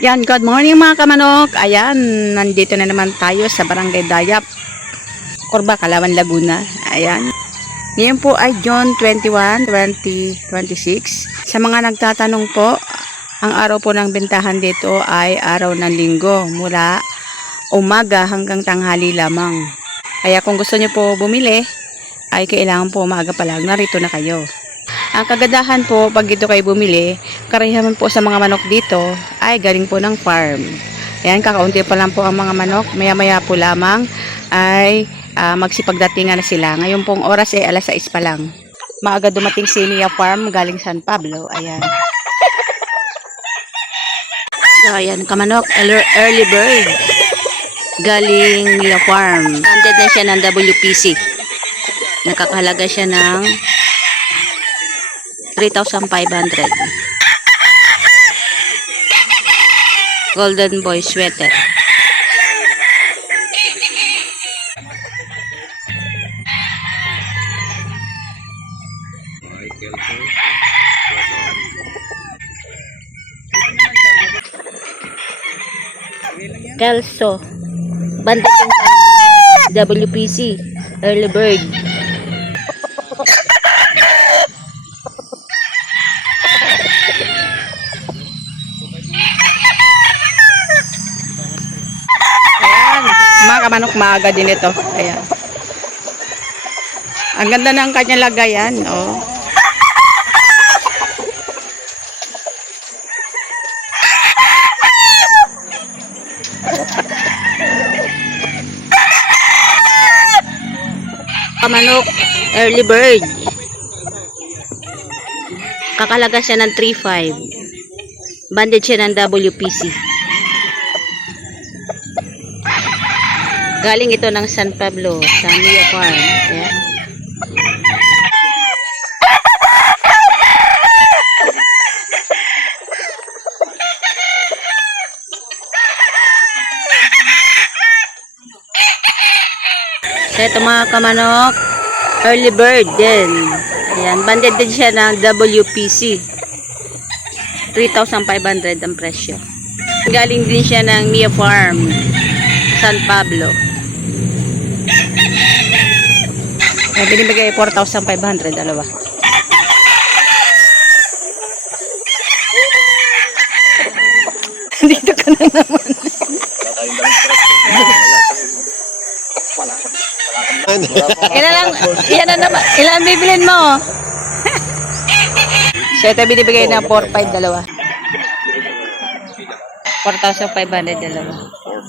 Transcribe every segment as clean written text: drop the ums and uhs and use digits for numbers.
Yan, good morning mga kamanok. Ayan, nandito na naman tayo sa Barangay Dayap, Corba, Calauan, Laguna. Ayan. Ngayon po ay June 21, 2026. Sa mga nagtatanong po, ang araw po ng bentahan dito ay araw ng linggo mula umaga hanggang tanghali lamang. Kaya kung gusto nyo po bumili, ay kailangan po umaga pa lang, narito na kayo. Ang kagandahan po, pag dito kayo bumili, karamihan po sa mga manok dito ay galing po ng farm. Ayan, kakaunti pa lang po ang mga manok. Maya-maya po lamang ay magsipagdatingan na sila. Ngayon pong oras ay alas 6 pa lang. Maaga dumating si Mia Farm galing San Pablo. Ayan. So, ayan, kamanok, early bird. Galing Mia Farm. Standard na siya ng WPC. Nakakahalaga siya ng 3,500. Golden Boy sweater. Kelso. Banda sa WPC. Early bird. Mga kamanok, maaga din ito. Ayan. Ang ganda ng kanyang lagayan. Oh. Kamanok, early bird. Kakalaga siya ng 3,500. Banded siya ng WPC. Galing ito ng San Pablo, sa Mia Farm. Ayan. So, ito mga kamanok, early bird din. Ayan, banded din siya ng WPC. 3,500 ang presyo. Galing din siya ng Mia Farm, San Pablo. Binibigay 4,500 dalawa. Dito ka na naman. Ilan na naman? Ilan bibilin mo? So ito binibigay na 4,500 dalawa. 4,500 dalawa.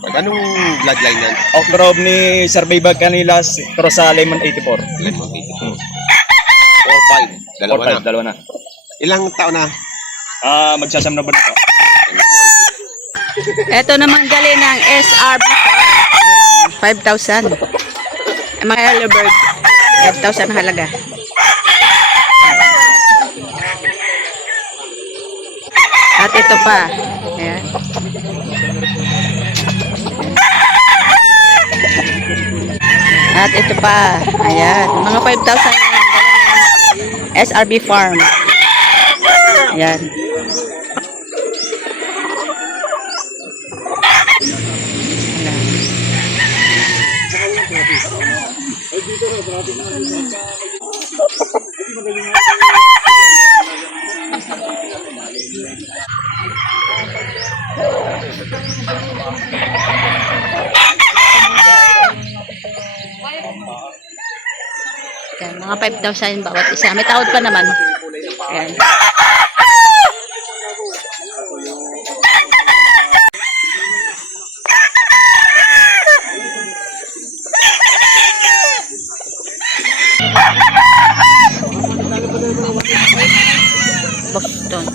Anong bloodline yan? Outcrop ni Survey Bag Canilas, cross sa Lemon 84. 4-5. Dalawa na. Ilang taon na? Magsasam na ba nito? Ito naman gali ng SRB 5,000. Mga early bird 5,000 halaga. At ito pa. Ayan. At ito pa. Ayan. Mga 5,000 SRB Farm. Ayan. Ayan, mga 5,000 bawat isa. May tawad pa naman. Ayan. Boston.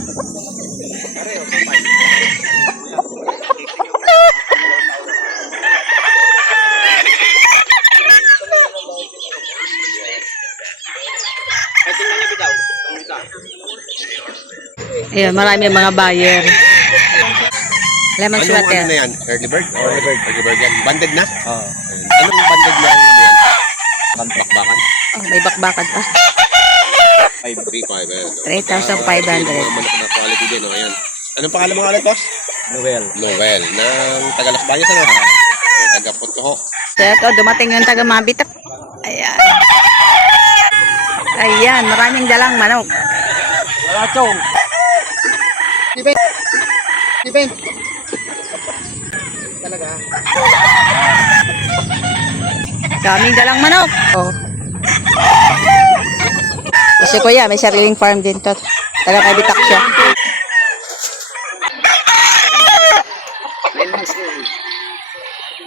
Ayan, marami mga buyer. Lemon Anong sweater. ano na yan? Early bird? Early bird yan. Banded na? Oo. Anong banded na ano yan? Bakbakan? Oh, may bakbakan pa. 3,500. 3,500. Mga manok na quality din. Ayan. Anong pangalan mo ulit, boss? Noel. Noel, ng taga Las Bañas, ano? Taga Putuho. So, ito, dumating yung taga Mabitak. Ayan. Ayan, maraming dalang manok. Wala chong. Daming dalang manok. Oh. Kasi kuya, may sariling farm din to. Taga Mabitak siya.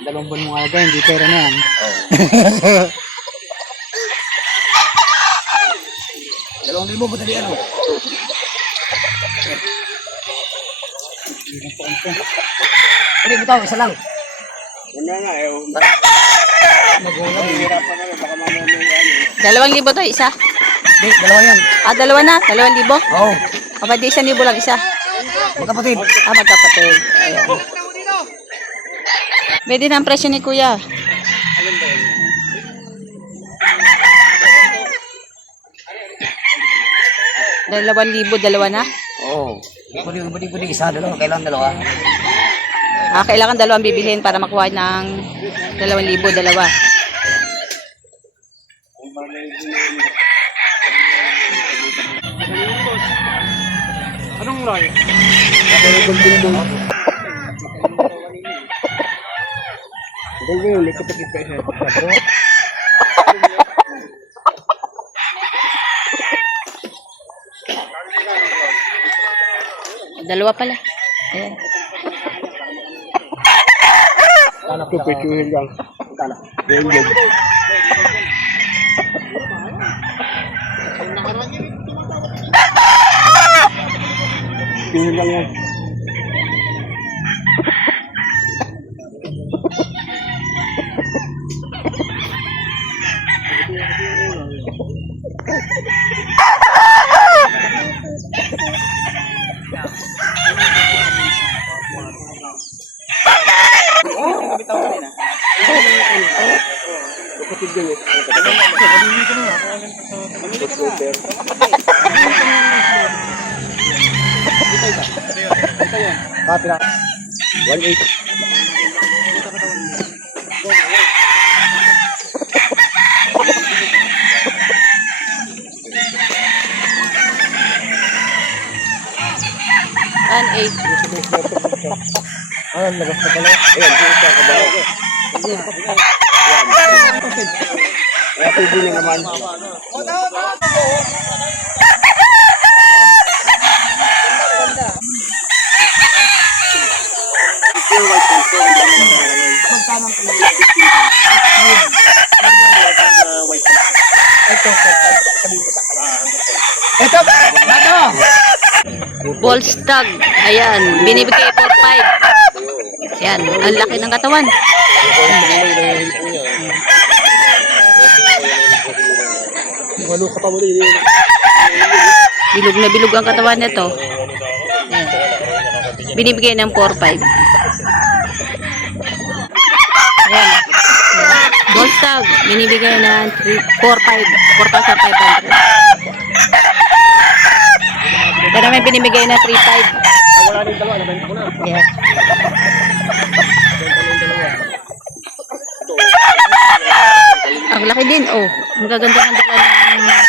Dalawang buwan mo nga hindi pera na yan. Dalawang libo, madali ano? Hindi, bitaw, isa lang. Wala nga, $2,000 to, isa. Hindi, dalawa yan. Ah, dalawa na. 2,000. Oo. O, pwede 1,000 lang isa. Magkapatid. Ah, magkapatid. Ayan. Pwede na ang presyo ni kuya. $2,000, dalawa na. Oo. Budi, isa, dalawa. Kailangan dalawa. Ah, kailangan 2 bibilhin para makuha ng 2,000, dalawa. Anong layo? Dalawa pala. Ayan. Pupechuhin lang. Tingin lang yan. Kapila. 1.8. An 8. Ah, labas na pala. Ayan, dito sa kabayo. Kaya pwede naman. Ito! Ito! Volstag. Ayan. Binibigay 4,500. Ayan. Ang laki ng katawan. Walo ka pa mo din. Bilog na bilog ang katawan nito. Ayan. Binibigay ng 4,500. Ayan. Volstag. Binibigay ng 4,500. Pero may binibigay na 3,500. Wala na yung dalawa, nabenta ko na. Yes. Ang laki din, oh. Ang gaganda ng dala ng...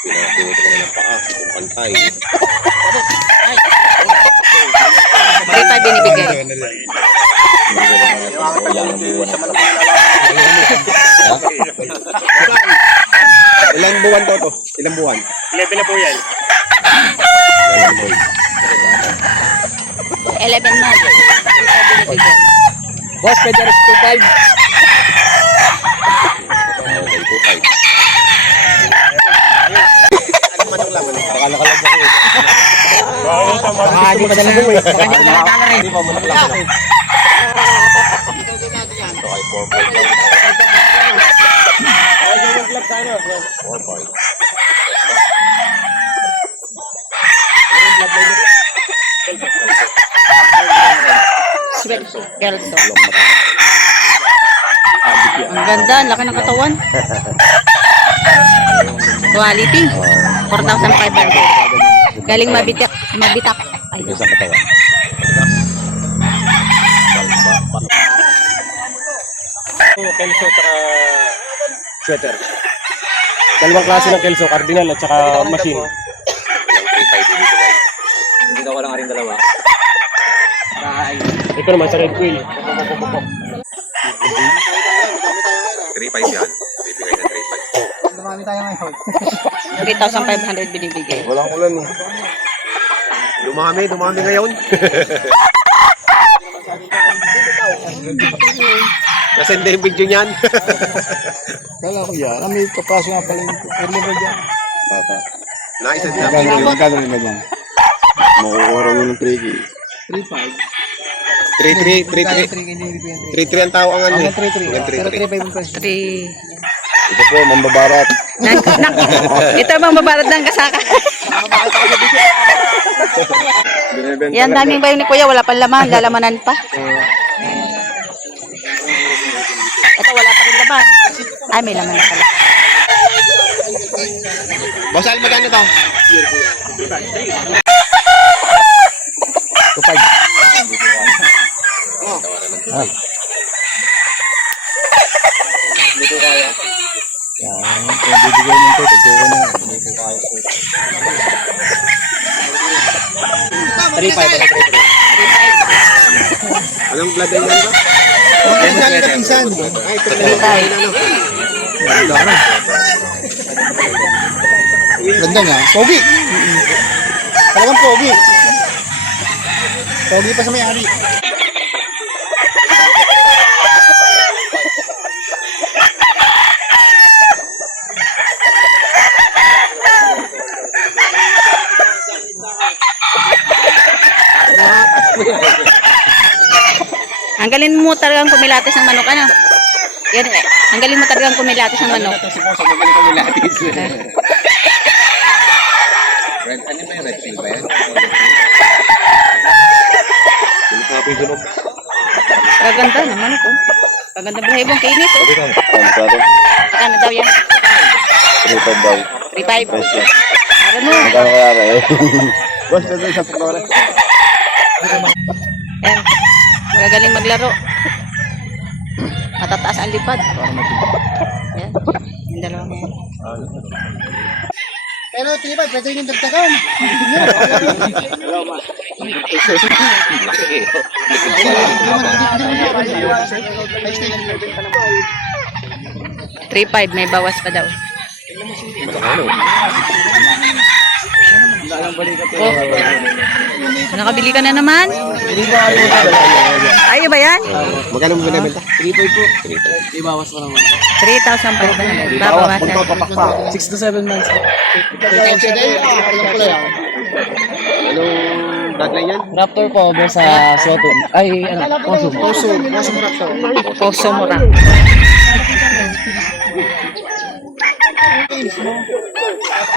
Pinatuto ko na ng paa, kung pantay. 3,500 binibigay. Ilang buwan to? Ilang buwan? 11 na po yan. 11 months. 3,500 binibigay. Boss, pwede rin 2.5. Okay, 2.5. Akala ka lang ako eh. Baka hindi pa dala buhay. Baka hindi pa dala tala rin. Hindi pa mo lang. Ito ay 4.5. Sweet Kelso. Ang ganda, ang laki ng katawan. Quality. 4,500. Galing mabitak. Mabitak. Ay, Ito sa katawan. Kelso tsaka sweater. Dalawang klase ng Kelso, cardinal at saka machine. 3.5 dito guys. Hindi ko lang rin dalawa. Ito naman sa red quill. 3.5 yan. Bibigay na 3,500 binibigay. Walang ulan eh. 3.5. Dumami ngayon. Nasend na yung video niyan. Kala ko yan. May papasok nga pala yung level dyan. Bata. Naisend na yung video. Magkano rin ba dyan? Makukurang mo ng 3K. 3.3 ang tao ang ano eh. 3.3. 3. Ito po, mambabarat. Ito bang babarat ng kasaka? Yan, daming bayo ni Kuya. Wala pang laman. Lalamanan pa. Ito, wala pa rin laman. Ay, may laman na pala. Boss Al, magkano to? 2.5. Yan, bibigay mo ito. Tagkuha na. Hindi ko kaya. 3.5. Anong blood yan ba? Pinsan ka, pinsan. Ay, ito na lang. Ganda nga. Pogi. Talagang pogi. Pogi pa sa may-ari. Ang galing mo talagang kumilatis ng manok, ano? Yan eh. Ang galing mo talagang kumilatis ng manok. Red, ano ba yung red pill ba yan? Pinapapin sunog. Kaganda ng manok, oh. Kaganda balahibong kinis, oh. Magkano? Ano daw yan? 3.5 daw. 3,500. Para mo. Magkano kaya ka eh? Boss, ito sa pagkawala. Yan. Magagaling maglaro. Matataas ang lipad. Yan. Yung dalawang yan. Pero 3.5, pwede yung dagdagan. Laki eh. 3,500, may bawas pa daw. Ano? Oh. Nakabili ka na naman? Ay, ba yan? Magkano mo binibenta? 3.5 po. 3,500. Babawasan. 6 to 7 months. Anong bloodline yan? Raptor po sa Soto. Ay, ano? Poso mo lang.